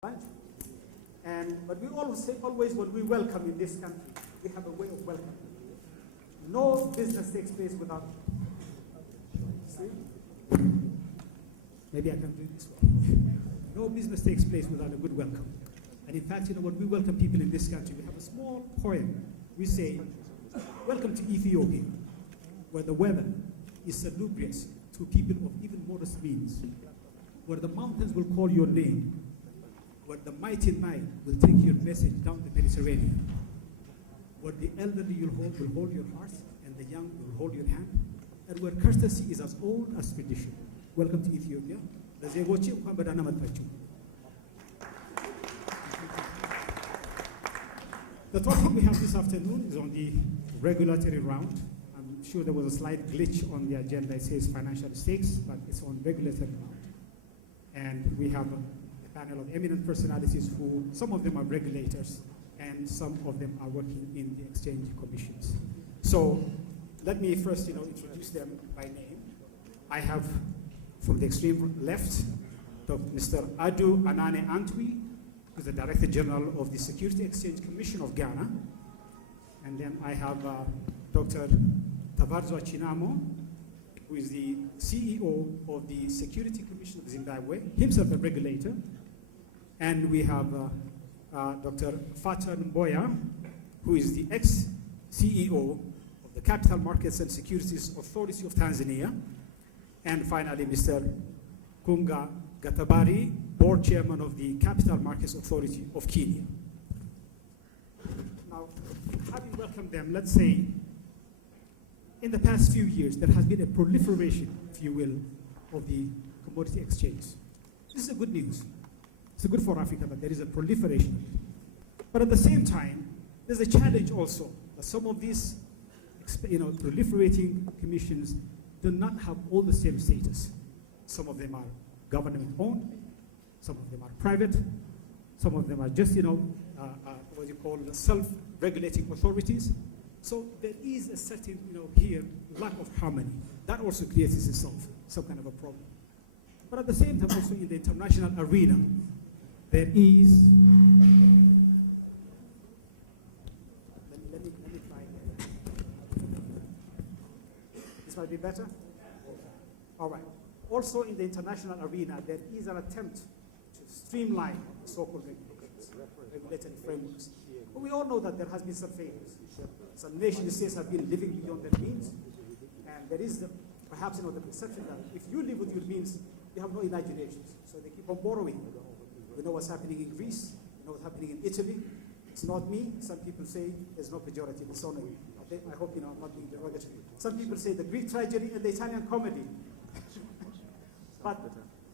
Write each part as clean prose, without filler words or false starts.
Right? But we always say, when we welcome in this country, we have a way of welcoming. No business takes place without. See? Maybe I can do this one. No business takes place without a good welcome. And in fact, when we welcome people in this country, we have a small poem. We say, "Welcome to Ethiopia, where the weather is salubrious to people of even modest means, where the mountains will call your name, where the mighty Nile will take your message down the Mediterranean, where the elderly will hold your heart, and the young will hold your hand, and where courtesy is as old as tradition. Welcome to Ethiopia. The topic we have this afternoon is on the regulatory round. I'm sure there was a slight glitch on the agenda. It says financial stakes, but it's on regulatory round. And we have a panel of eminent personalities who, some of them are regulators, and some of them are working in the exchange commissions. So let me first, introduce them by name. I have, from the extreme left, Mr. Adu Anane Antwi, who's the Director General of the Security Exchange Commission of Ghana. And then I have Dr. Tavarzo Chinamo, who is the CEO of the Security Commission of Zimbabwe, himself a regulator. And we have Dr. Fatan Mboya, who is the ex-CEO of the Capital Markets and Securities Authority of Tanzania. And finally, Mr. Kunga Gatabari, Board Chairman of the Capital Markets Authority of Kenya. Now, having welcomed them, let's say, in the past few years, there has been a proliferation, if you will, of the commodity exchange. This is a good news. It's good for Africa that there is a proliferation. But at the same time, there's a challenge also that some of these proliferating commissions do not have all the same status. Some of them are government-owned, some of them are private, some of them are just, what you call self-regulating authorities. So there is a certain, here, lack of harmony. That also creates itself some kind of a problem. But at the same time, also in the international arena, there is, let me try again. This might be better? All right. Also in the international arena, there is an attempt to streamline the so-called regulatory frameworks. But we all know that there has been some failures. Some nation states have been living beyond their means, and there is perhaps the perception that if you live with your means, you have no imaginations. So they keep on borrowing. We know what's happening in Greece. We know what's happening in Italy. It's not me. Some people say there's no pejorative. It's only me. Okay? I hope I'm not being derogatory. Some people say the Greek tragedy and the Italian comedy. But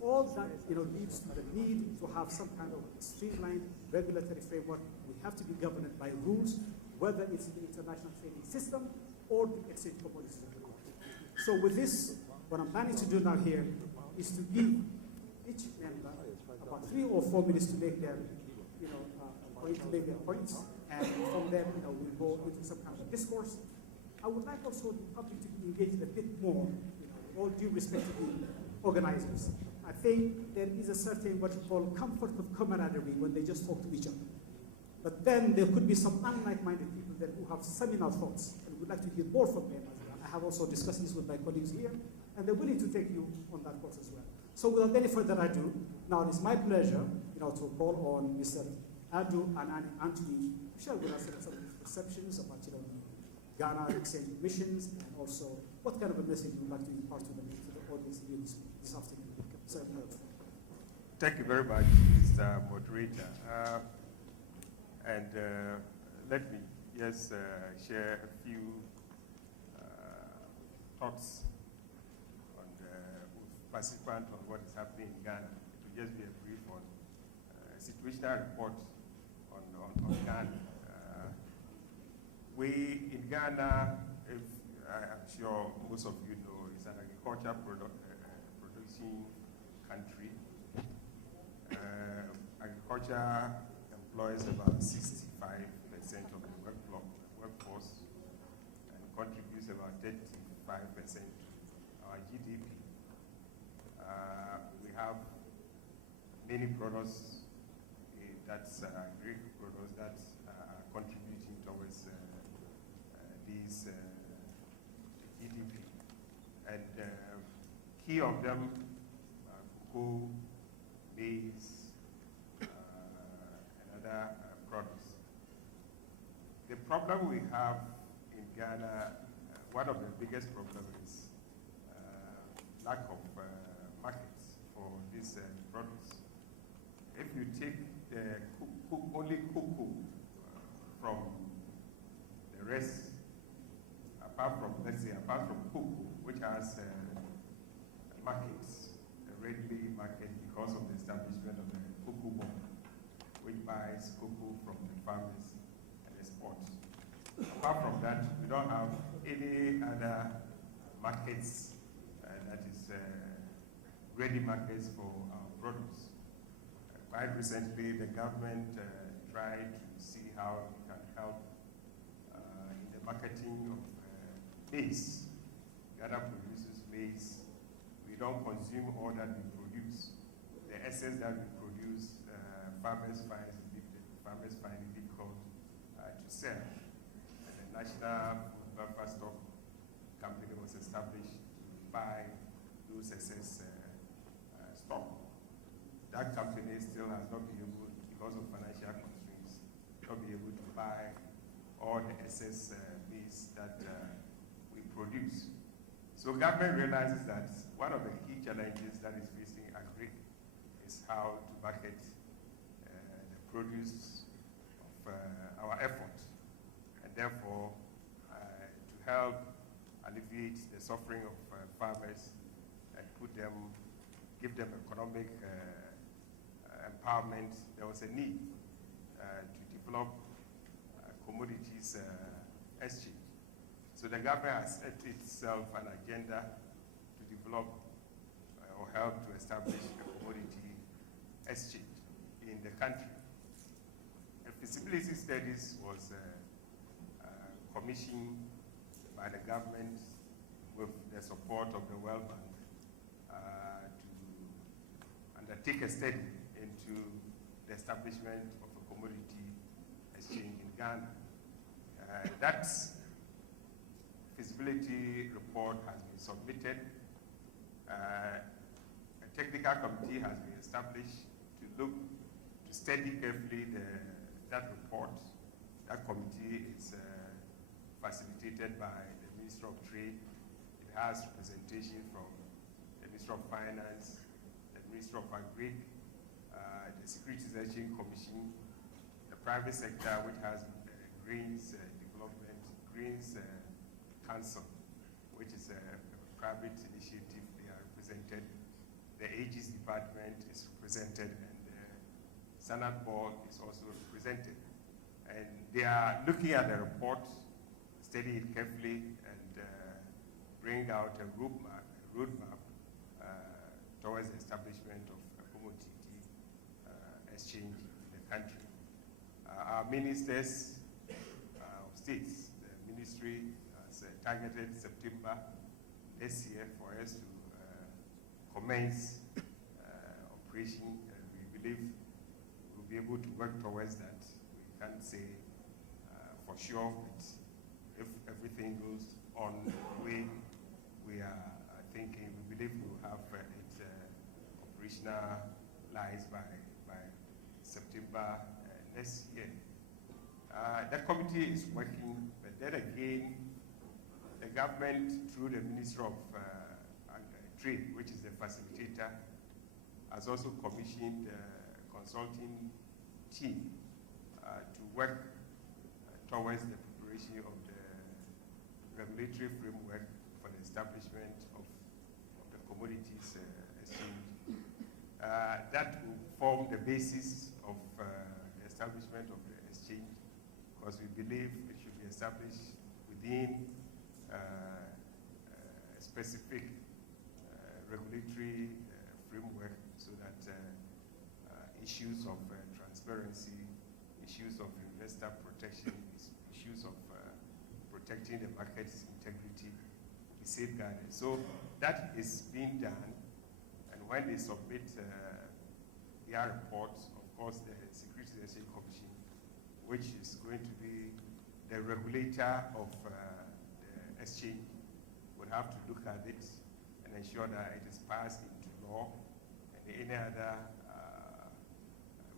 all that leads to the need to have some kind of streamlined regulatory framework. We have to be governed by rules, whether it's the international trading system or the exchange commodities. So with this, what I'm planning to do now here is to give each member about 3 or 4 minutes to make their, points, and from there, we'll go into some kind of discourse. I would like also the public to be engaged a bit more, all due respect to the organizers. I think there is a certain what you call comfort of camaraderie when they just talk to each other. But then there could be some unlike-minded people there who have similar thoughts and would like to hear more from them as well. I have also discussed this with my colleagues here, and they're willing to take you on that course as well. So without any further ado, now it is my pleasure, to call on Mr. Adu Anane Antwi to share with us some of his perceptions about, the Ghana exchange missions, and also what kind of a message you would like to impart to the audience here this afternoon. Sir, thank you very much, Mr. Moderator. Let me just share a few thoughts on with participants on what is happening in Ghana. It will just be a brief one. Situational report on Ghana. We in Ghana, I'm sure most of you know, is an agriculture producing country. Agriculture employs about 65% of the workforce and contributes about 35% to our GDP. We have many products that's Greek products that are contributing towards these GDP. And key of them are cocoa, maize, and other products. The problem we have in Ghana, one of the biggest problems is lack of markets for these products. If you take the only cocoa from the rest, apart from cocoa, which has markets, a readily market because of the establishment of the cocoa board, which buys cocoa from the farmers and exports. Apart from that, we don't have any other markets that is ready markets for our products. Quite recently, the government tried to see how it can help in the marketing of maize. Ghana produces maize. We don't consume all that we produce. The excess that we produce, farmers find it difficult to sell. And the National Food Buffer Stock Company was established to buy those excess stock. That company still has not been able, because of financial constraints, not be able to buy all the excess maize that we produce. So government realizes that one of the key challenges that is facing agri is how to market the produce of our effort, and therefore to help alleviate the suffering of farmers and give them economic empowerment, there was a need to develop commodities exchange. So the government has set itself an agenda to develop or help to establish a commodity exchange in the country. A feasibility studies was commissioned by the government with the support of the World Bank to undertake a study into the establishment of a commodity exchange in Ghana. That feasibility report has been submitted. A technical committee has been established to study carefully that report. That committee is facilitated by the Minister of Trade. It has representation from the Minister of Finance, the Minister of Agri, the Securities Exchange Commission, the private sector, which has Greens Development, Greens Council, which is a private initiative. They are represented. The Aegis Department is represented, and the Senate Board is also represented. And they are looking at the report, study it carefully, and bring out a roadmap towards the establishment of a commodity exchange in the country. Our ministers of states, the ministry has targeted September this year for us to commence operation. We believe we'll be able to work towards that. We can't say for sure, but if everything goes on the way we are thinking, we believe we'll have it operationalized by September next year. The committee is working, but then again, the government, through the Minister of Trade, which is the facilitator, has also commissioned a consulting team to work towards the preparation of the regulatory framework for the establishment of the commodities exchange. That will form the basis of the establishment of the exchange, because we believe it should be established within a specific regulatory framework, so that issues of transparency, issues of investor protection, issues of protecting the market's integrity be safeguarded. So that is being done, and when they submit their reports of course, the Securities and Exchange Commission, which is going to be the regulator of the exchange, would have to look at it and ensure that it is passed into law, and any other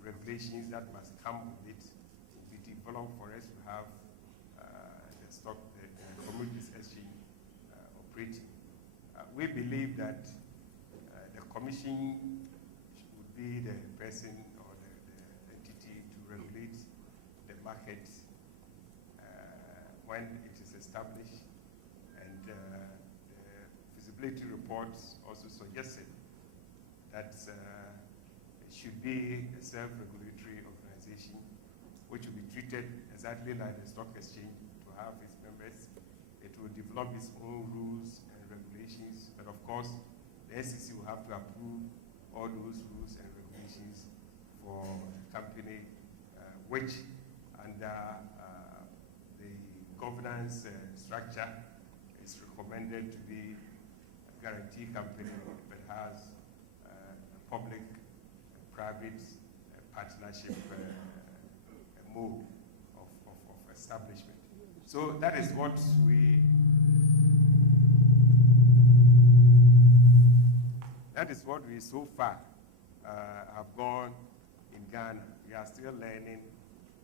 regulations that must come with it will be developed for us to have the commodities exchange operating. We believe that the commission would be the person or the entity to regulate the market when it is established, and the feasibility reports also suggested that it should be a self-regulatory organization which will be treated exactly like the stock exchange to have its members. It will develop its own rules and regulations, but of course the SEC will have to approve all those rules and regulations for a company which under the governance structure is recommended to be a guarantee company that has a public-private partnership mode of establishment. So that is what we so far have gone in Ghana. We are still learning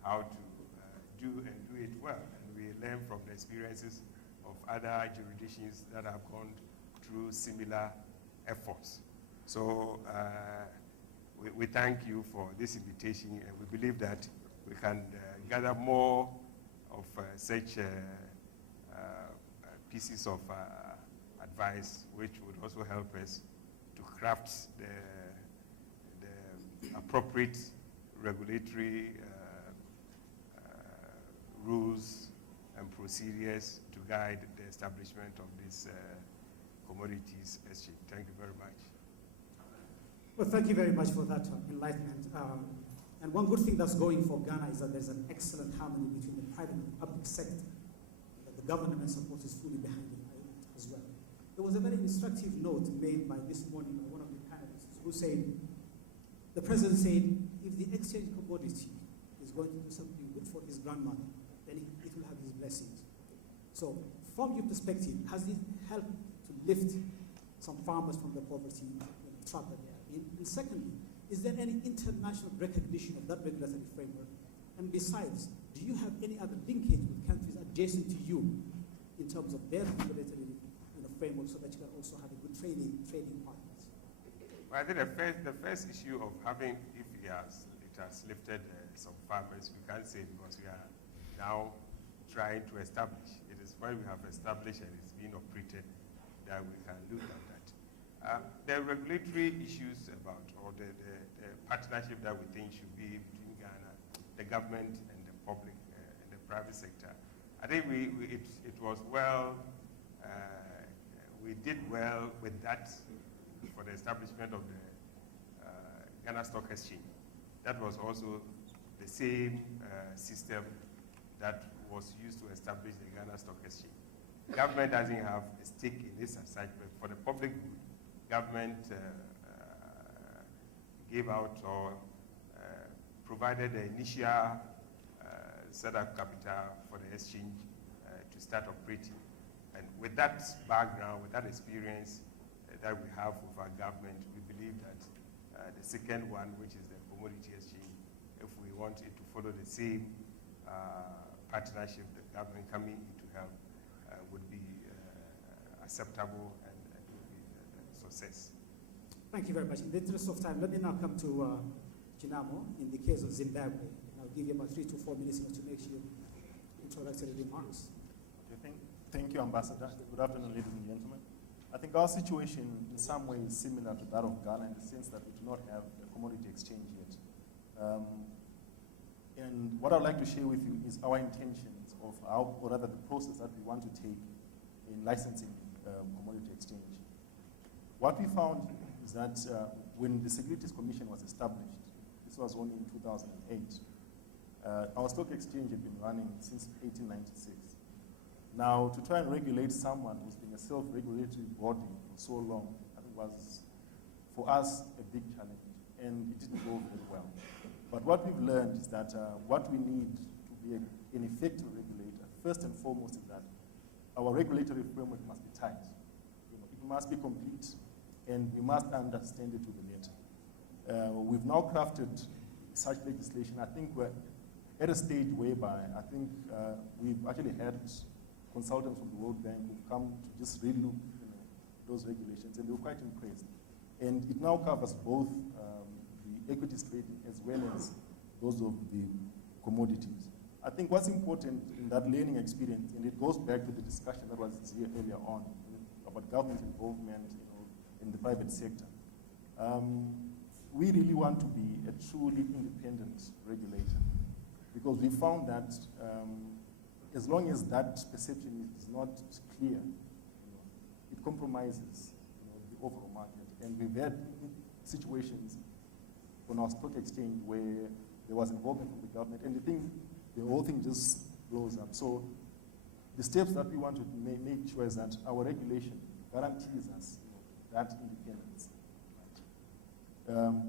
how to do it well, and we learn from the experiences of other jurisdictions that have gone through similar efforts. So we thank you for this invitation, and we believe that we can gather more of such pieces of advice, which would also help us to craft the appropriate regulatory rules and procedures to guide the establishment of this commodities exchange. Thank you very much. Well, thank you very much for that enlightenment. And one good thing that's going for Ghana is that there's an excellent harmony between the private and public sector, that the government support is fully behind it as well. There was a very instructive note made by this morning by one of the panelists who said, the president said, if the exchange commodity is going to do something good for his grandmother, then it will have his blessings. So from your perspective, has it helped to lift some farmers from the poverty trap that they are in? And secondly, is there any international recognition of that regulatory framework? And besides, do you have any other linkage with countries adjacent to you in terms of their regulatory framework, so that you can also have a good trading partners? Well, I think the first issue of having, if it has lifted some farmers, we can't say, because we are now trying to establish. It is when we have established and it's being operated that we can look at that. The regulatory issues about, or the partnership that we think should be between Ghana, the government, and the public and the private sector, I think it was well, we did well with that for the establishment of the Ghana Stock Exchange. That was also the same system that was used to establish the Ghana Stock Exchange. Government doesn't have a stake in this assignment. For the public good, government gave out or provided the initial setup capital for the exchange to start operating. And with that background, with that experience that we have with our government, we believe that the second one, which is the commodity exchange, if we want it to follow the same partnership, the government coming into help, would be acceptable and would be a success. Thank you very much. In the interest of time, let me now come to Chinamo in the case of Zimbabwe. I'll give you about 3 to 4 minutes to make your introductory remarks. Okay, thank you, Ambassador. Good afternoon, ladies and gentlemen. I think our situation in some way is similar to that of Ghana in the sense that we do not have a commodity exchange yet. And what I'd like to share with you is our intentions of how, or rather the process that we want to take in licensing commodity exchange. What we found is that when the Securities Commission was established, this was only in 2008, our stock exchange had been running since 1896. Now, to try and regulate someone who's been a self-regulatory body for so long, I think was, for us, a big challenge, and it didn't go very well. But what we've learned is that what we need to be an effective regulator, first and foremost, is that our regulatory framework must be tight. It must be complete, and we must understand it to the letter. We've now crafted such legislation. I think we're at a stage whereby I think we've actually had consultants from the World Bank who've come to just relook those regulations, and they were quite impressed. And it now covers both the equities trading as well as those of the commodities. I think what's important in that learning experience, and it goes back to the discussion that was here earlier on about government involvement in the private sector. We really want to be a truly independent regulator, because we found that as long as that perception is not clear, it compromises the overall market. And we've had situations on our stock exchange where there was involvement from the government, and the whole thing just blows up. So the steps that we want to make sure is that our regulation guarantees us that independence.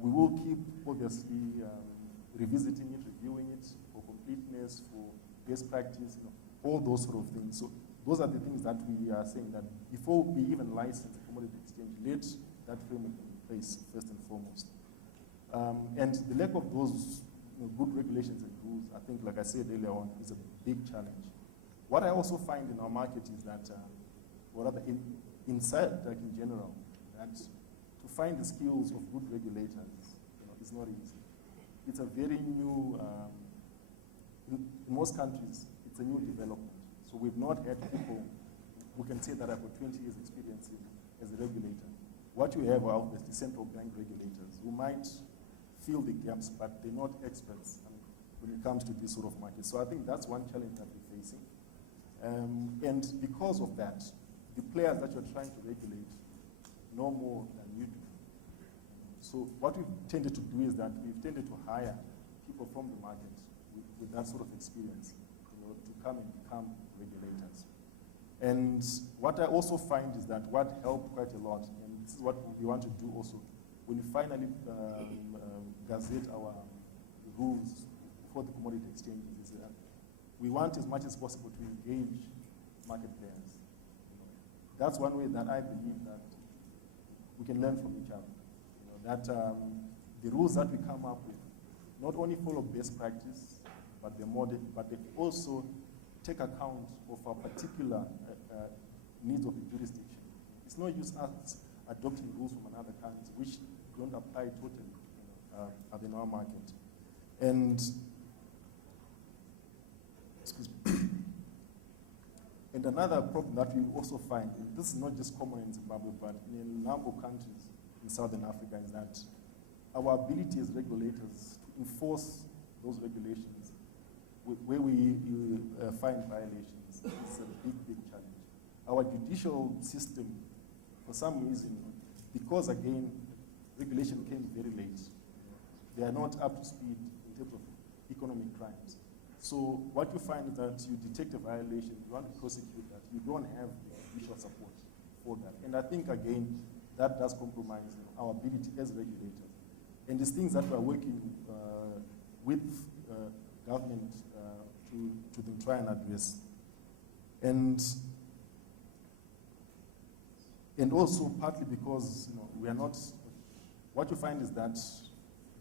We will keep, obviously, revisiting it, reviewing it for completeness, for best practice, all those sort of things. So those are the things that we are saying that before we even license a commodity exchange, let that framework be in place first and foremost. And the lack of those good regulations and rules, I think, like I said earlier on, is a big challenge. What I also find in our market is that, or rather inside in general, that to find the skills of good regulators is not easy. It's a very new, in most countries, it's a new development. So we've not had people who can say that I've got 20 years experience as a regulator. What you have are obviously central bank regulators who might fill the gaps, but they're not experts when it comes to this sort of market. So I think that's one challenge that we're facing. And because of that, the players that you're trying to regulate know more than you do. So what we've tended to do is that we've tended to hire people from the market with that sort of experience to come and become regulators. And what I also find is that what helped quite a lot, and this is what we want to do also, when we finally gazette our rules for the commodity exchanges, is that we want as much as possible to engage market players. That's one way that I believe that we can learn from each other. That the rules that we come up with not only follow best practice, but they also take account of our particular needs of the jurisdiction. It's no use us adopting rules from another country which don't apply totally in our market. And excuse me. And another problem that we also find, and this is not just common in Zimbabwe, but in a number of countries in Southern Africa, is that our ability as regulators to enforce those regulations where we find violations is a big challenge. Our judicial system, for some reason, because again, regulation came very late, they are not up to speed in terms of economic crimes. So what you find is that you detect a violation, you want to prosecute that, you don't have the judicial support for that. And I think, again, that does compromise our ability as regulators. And these things that we are working with government to then try and address. And also partly because we are not, what you find is that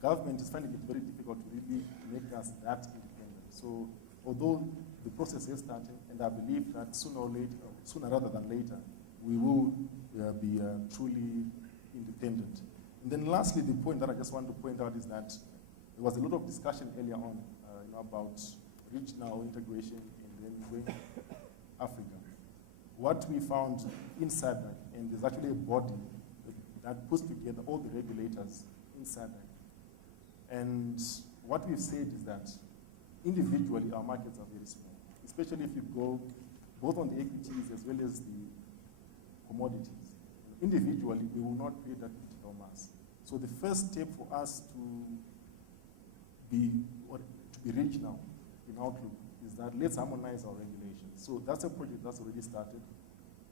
government is finding it very difficult to really make us that independent. So although the process is starting, and I believe that sooner rather than later, we will be truly independent. And then lastly, the point that I just want to point out is that there was a lot of discussion earlier on about regional integration and then going Africa. What we found inside that, and there's actually a body that puts together all the regulators inside that. And what we've said is that individually our markets are very small, especially if you go both on the equities as well as the commodities. Individually, we will not create that critical mass. So the first step for us to be regional in outlook is that let's harmonize our regulations. So that's a project that's already started.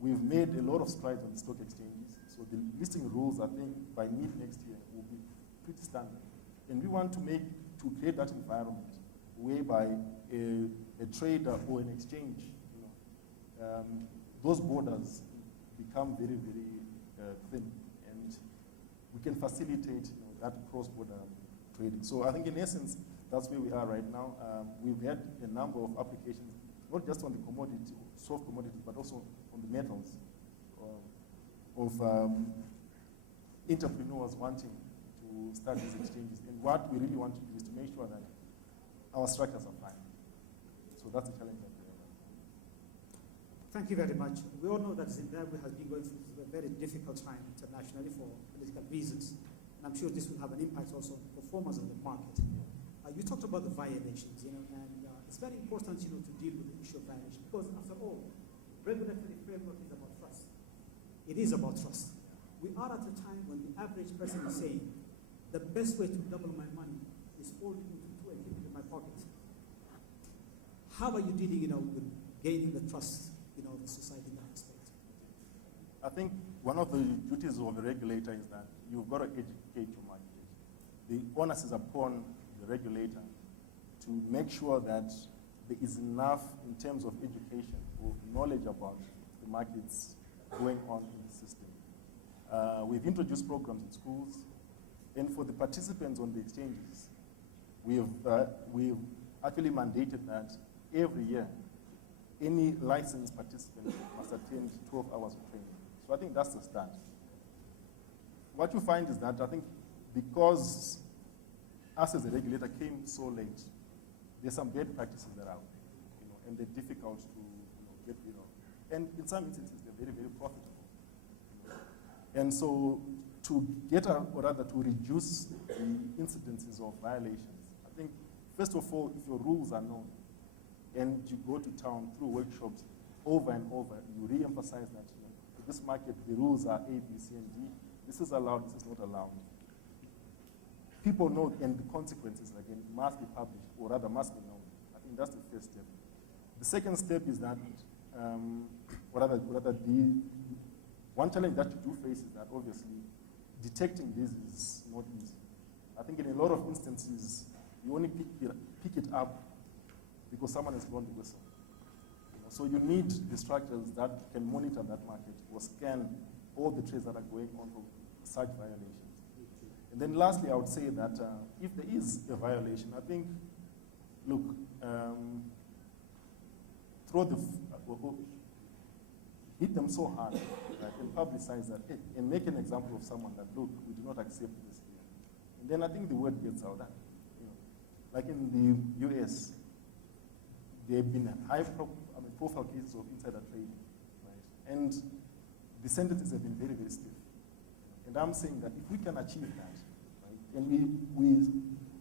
We've made a lot of strides on the stock exchanges. So the listing rules, I think, by mid next year will be pretty standard. And we want to to create that environment whereby a trader or an exchange, those borders become very, very thin, and we can facilitate that cross-border trading. So I think in essence, that's where we are right now. We've had a number of applications, not just on the commodity, soft commodities, but also on the metals, of entrepreneurs wanting to start these exchanges. And what we really want to do is to make sure that our structures are fine. So that's the challenge that we have. Thank you very much. We all know that Zimbabwe has been going through a very difficult time internationally for political reasons. And I'm sure this will have an impact also on performance of the market. You talked about the violations, and it's very important, to deal with the issue of violation, because after all, regulatory framework is about trust. It is about trust. We are at a time when the average person is saying, the best way to double my money is hold it into two and keep it in my pocket. How are you dealing, with gaining the trust, of the society in that aspect? I think one of the duties of the regulator is that you've got to educate your market. The onus is upon the regulator to make sure that there is enough in terms of education or knowledge about the markets going on in the system. We've introduced programs in schools, and for the participants on the exchanges, we've actually mandated that every year, any licensed participant must attend 12 hours of training. So I think that's the start. What you find is that I think because us as a regulator came so late, there's some bad practices that are, and they're difficult to get rid of. And in some instances, they're very, very profitable. And so to get, or rather to reduce the incidences of violations, I think, first of all, if your rules are known, and you go to town through workshops over and over, you re-emphasize that for this market, the rules are A, B, C, and D. This is allowed, this is not allowed. People know, and the consequences, again, must be published, or rather must be known. I think that's the first step. The second step is that, the one challenge that you do face is that obviously detecting this is not easy. I think in a lot of instances, you only pick it up because someone has blown the whistle. So you need the structures that can monitor that market or scan all the trades that are going on for such violations. And then lastly, I would say that if there is a violation, I think, look, hit them so hard, right, and publicize that, and make an example of someone that, look, we do not accept this here. And then I think the word gets out. Like in the US, there have been profile cases of insider trading, right? And the sentences have been very, very stiff. And I'm saying that if we can achieve that, right, and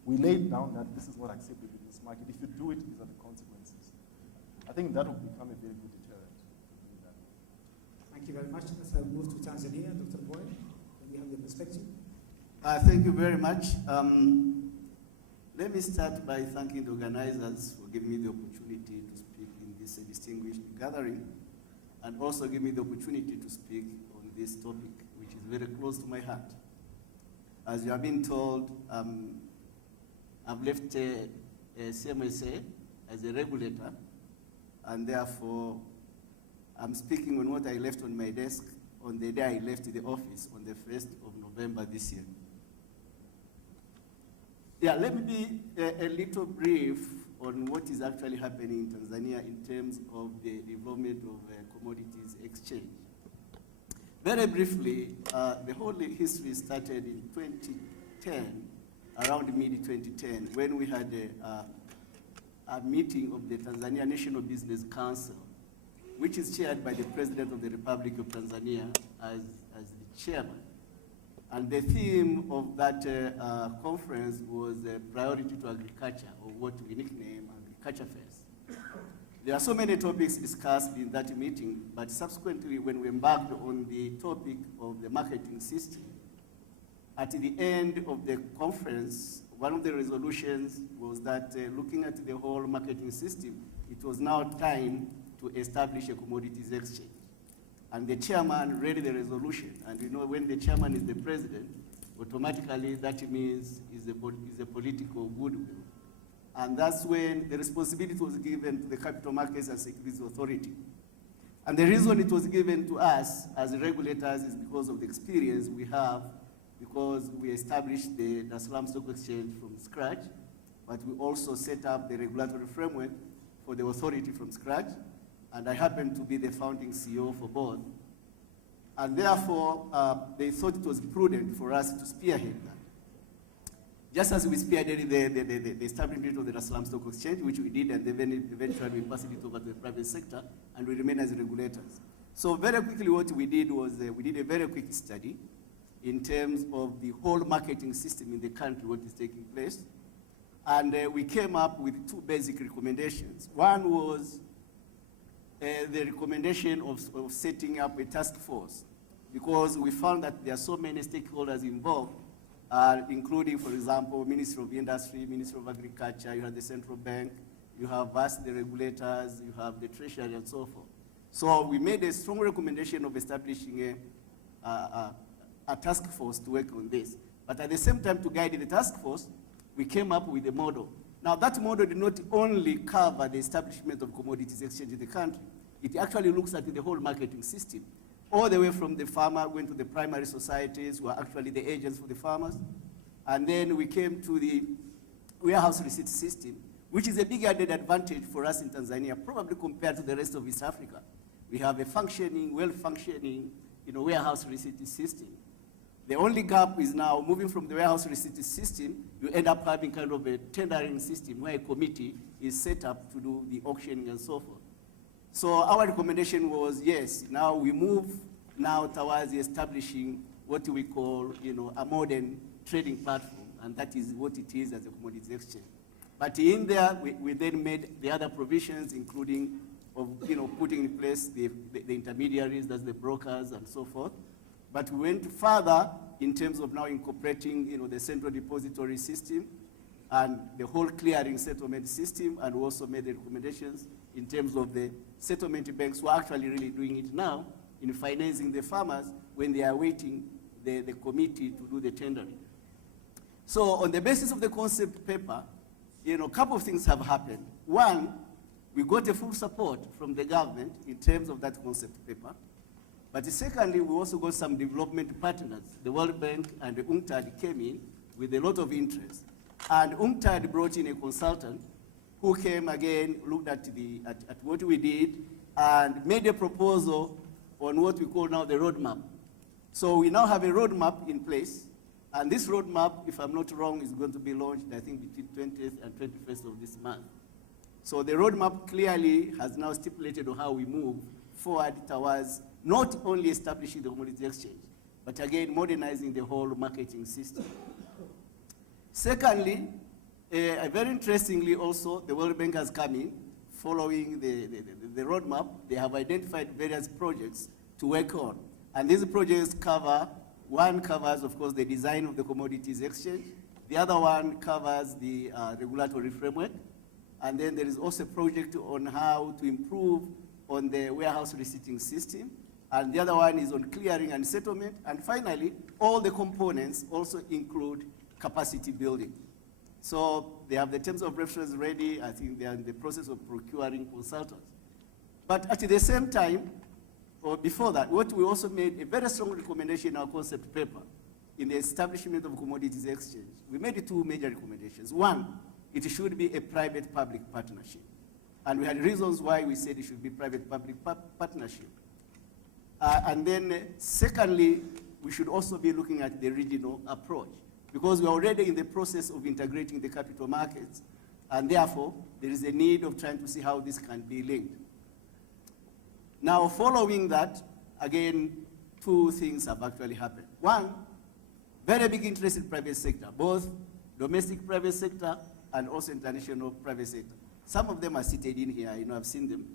we laid down that this is not acceptable in this market, if you do it, these are the consequences. I think that will become a very good deterrent. Thank you very much. Let's move to Tanzania. Dr. Boy, can we have your perspective? Thank you very much. Let me start by thanking the organizers for giving me the opportunity to speak in this distinguished gathering, and also give me the opportunity to speak on this topic, which is very close to my heart. As you have been told, I've left CMSA as a regulator, and therefore I'm speaking on what I left on my desk on the day I left the office on the 1st of November this year. Yeah, let me be a little brief on what is actually happening in Tanzania in terms of the development of commodities exchange. Very briefly, the whole history started in 2010, around mid-2010, when we had a meeting of the Tanzania National Business Council, which is chaired by the President of the Republic of Tanzania as the chairman. And the theme of that conference was priority to agriculture, or what we nickname Agriculture First. There are so many topics discussed in that meeting, but subsequently when we embarked on the topic of the marketing system, at the end of the conference, one of the resolutions was that looking at the whole marketing system, it was now time to establish a commodities exchange. And the chairman read the resolution. And when the chairman is the president, automatically that means is a political goodwill. And that's when the responsibility was given to the Capital Markets and Securities Authority. And the reason it was given to us as regulators is because of the experience we have, because we established the Dar es Salaam Stock Exchange from scratch, but we also set up the regulatory framework for the authority from scratch, and I happen to be the founding CEO for both. And therefore, they thought it was prudent for us to spearhead that. Just as we spearheaded the establishment of the Dar es Salaam Stock Exchange, which we did, and then eventually we passed it over to the private sector, and we remain as regulators. So very quickly what we did was we did a very quick study in terms of the whole marketing system in the country, what is taking place. And we came up with two basic recommendations. One was the recommendation of setting up a task force, because we found that there are so many stakeholders involved, including, for example, Ministry of Industry, Ministry of Agriculture, you have the central bank, you have us, the regulators, you have the treasury, and so forth. So we made a strong recommendation of establishing a task force to work on this. But at the same time, to guide the task force, we came up with a model. Now, that model did not only cover the establishment of commodities exchange in the country, it actually looks at the whole marketing system, all the way from the farmer, went to the primary societies, who are actually the agents for the farmers. And then we came to the warehouse receipt system, which is a big added advantage for us in Tanzania, probably compared to the rest of East Africa. We have a functioning, well-functioning, warehouse receipt system. The only gap is now moving from the warehouse receipt system, you end up having kind of a tendering system where a committee is set up to do the auctioning and so forth. So our recommendation was, yes, now we move now towards establishing what we call, a modern trading platform, and that is what it is as a commodities exchange. But in there, we then made the other provisions, including of, putting in place the intermediaries, that's the brokers and so forth. But we went further in terms of now incorporating, the central depository system and the whole clearing settlement system, and we also made the recommendations in terms of the settlement banks who are actually really doing it now in financing the farmers when they are waiting the committee to do the tendering. So on the basis of the concept paper, a couple of things have happened. One, we got a full support from the government in terms of that concept paper. But secondly, we also got some development partners. The World Bank and the UNCTAD came in with a lot of interest. And UNCTAD brought in a consultant who came again, looked at what we did, and made a proposal on what we call now the roadmap. So we now have a roadmap in place. And this roadmap, if I'm not wrong, is going to be launched, I think, between 20th and 21st of this month. So the roadmap clearly has now stipulated on how we move forward towards not only establishing the commodity exchange, but again, modernizing the whole marketing system. Secondly, very interestingly also, the World Bank has come in following the roadmap. They have identified various projects to work on. And these projects one covers, of course, the design of the commodities exchange. The other one covers the regulatory framework. And then there is also a project on how to improve on the warehouse receipting system. And the other one is on clearing and settlement. And finally, all the components also include capacity building. So they have the terms of reference ready. I think they are in the process of procuring consultants. But at the same time, or before that, what we also made a very strong recommendation in our concept paper in the establishment of commodities exchange. We made two major recommendations. One, it should be a private-public partnership. And we had reasons why we said it should be private-public partnership. And then secondly, we should also be looking at the regional approach, because we're already in the process of integrating the capital markets, and therefore there is a need of trying to see how this can be linked. Now, following that, again, two things have actually happened. One, very big interest in private sector, both domestic private sector and also international private sector. Some of them are seated in here, I've seen them.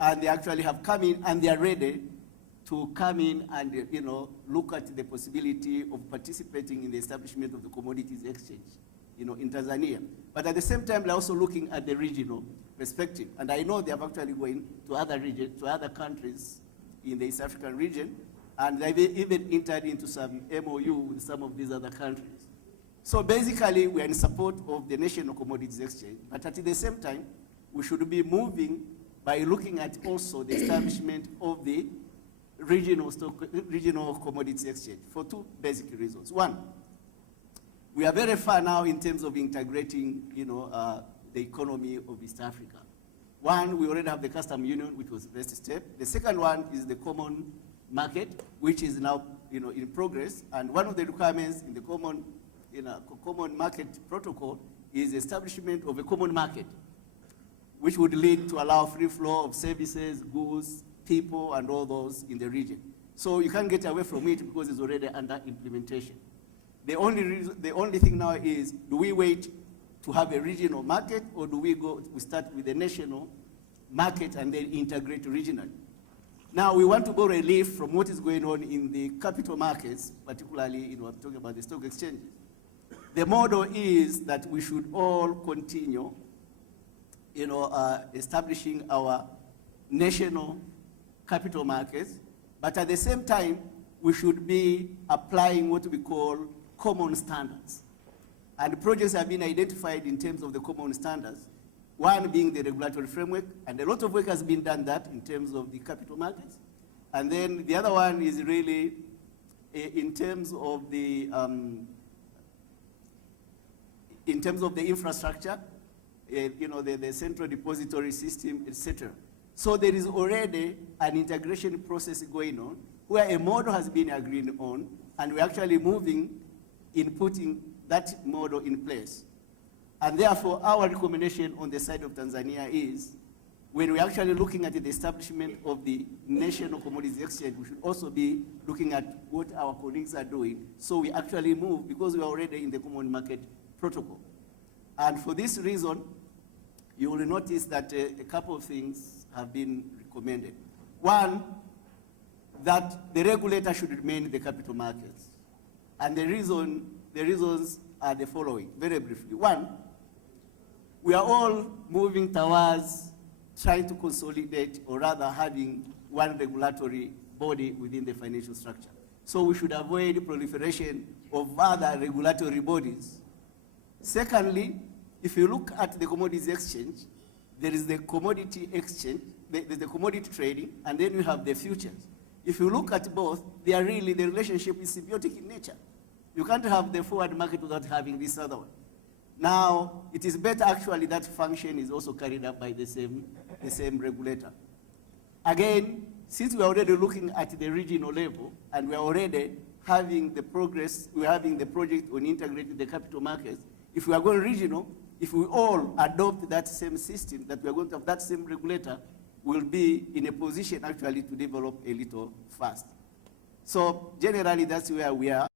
And they actually have come in and they are ready to come in and, look at the possibility of participating in the establishment of the commodities exchange, in Tanzania. But at the same time, they're also looking at the regional perspective. And I know they have actually going to other regions, to other countries in the East African region, And they've even entered into some MOU with some of these other countries. So basically, we are in support of the National Commodities Exchange, but at the same time, we should be moving by looking at also the establishment of the regional commodities exchange for two basic reasons. One, we are very far now in terms of integrating, the economy of East Africa. One, we already have the custom union, which was the first step. The second one is the common market, which is now, in progress. And one of the requirements in the common market protocol is the establishment of a common market, which would lead to allow free flow of services, goods, people, and all those in the region. So you can't get away from it because it's already under implementation. The only thing now is, do we wait to have a regional market, or do we start with a national market and then integrate regionally? Now, we want to go relief from what is going on in the capital markets, particularly, I'm talking about the stock exchanges. The model is that we should all continue, establishing our national capital markets, but at the same time, we should be applying what we call common standards. And projects have been identified in terms of the common standards, one being the regulatory framework, and a lot of work has been done that in terms of the capital markets. And then the other one is really in terms of the infrastructure, the central depository system, etc. So there is already an integration process going on where a model has been agreed on, and we're actually moving in putting that model in place. And therefore, our recommendation on the side of Tanzania is, when we're actually looking at the establishment of the National Commodities Exchange, we should also be looking at what our colleagues are doing, so we actually move, because we are already in the Common Market Protocol. And for this reason, you will notice that a couple of things have been recommended. One, that the regulator should remain in the capital markets. And the reasons are the following, very briefly. One, we are all moving towards trying to consolidate, or rather having one regulatory body within the financial structure. So we should avoid proliferation of other regulatory bodies. Secondly, if you look at the commodities exchange, there is the commodity exchange, there's the commodity trading, and then you have the futures. If you look at both, the relationship is symbiotic in nature. You can't have the forward market without having this other one. Now, it is better actually that function is also carried out by the same regulator. Again, since we are already looking at the regional level, and we are already having the progress, we're having the project on integrating the capital markets, if we are going regional, if we all adopt that same system, that we are going to have that same regulator, we'll be in a position actually to develop a little fast. So generally, that's where we are.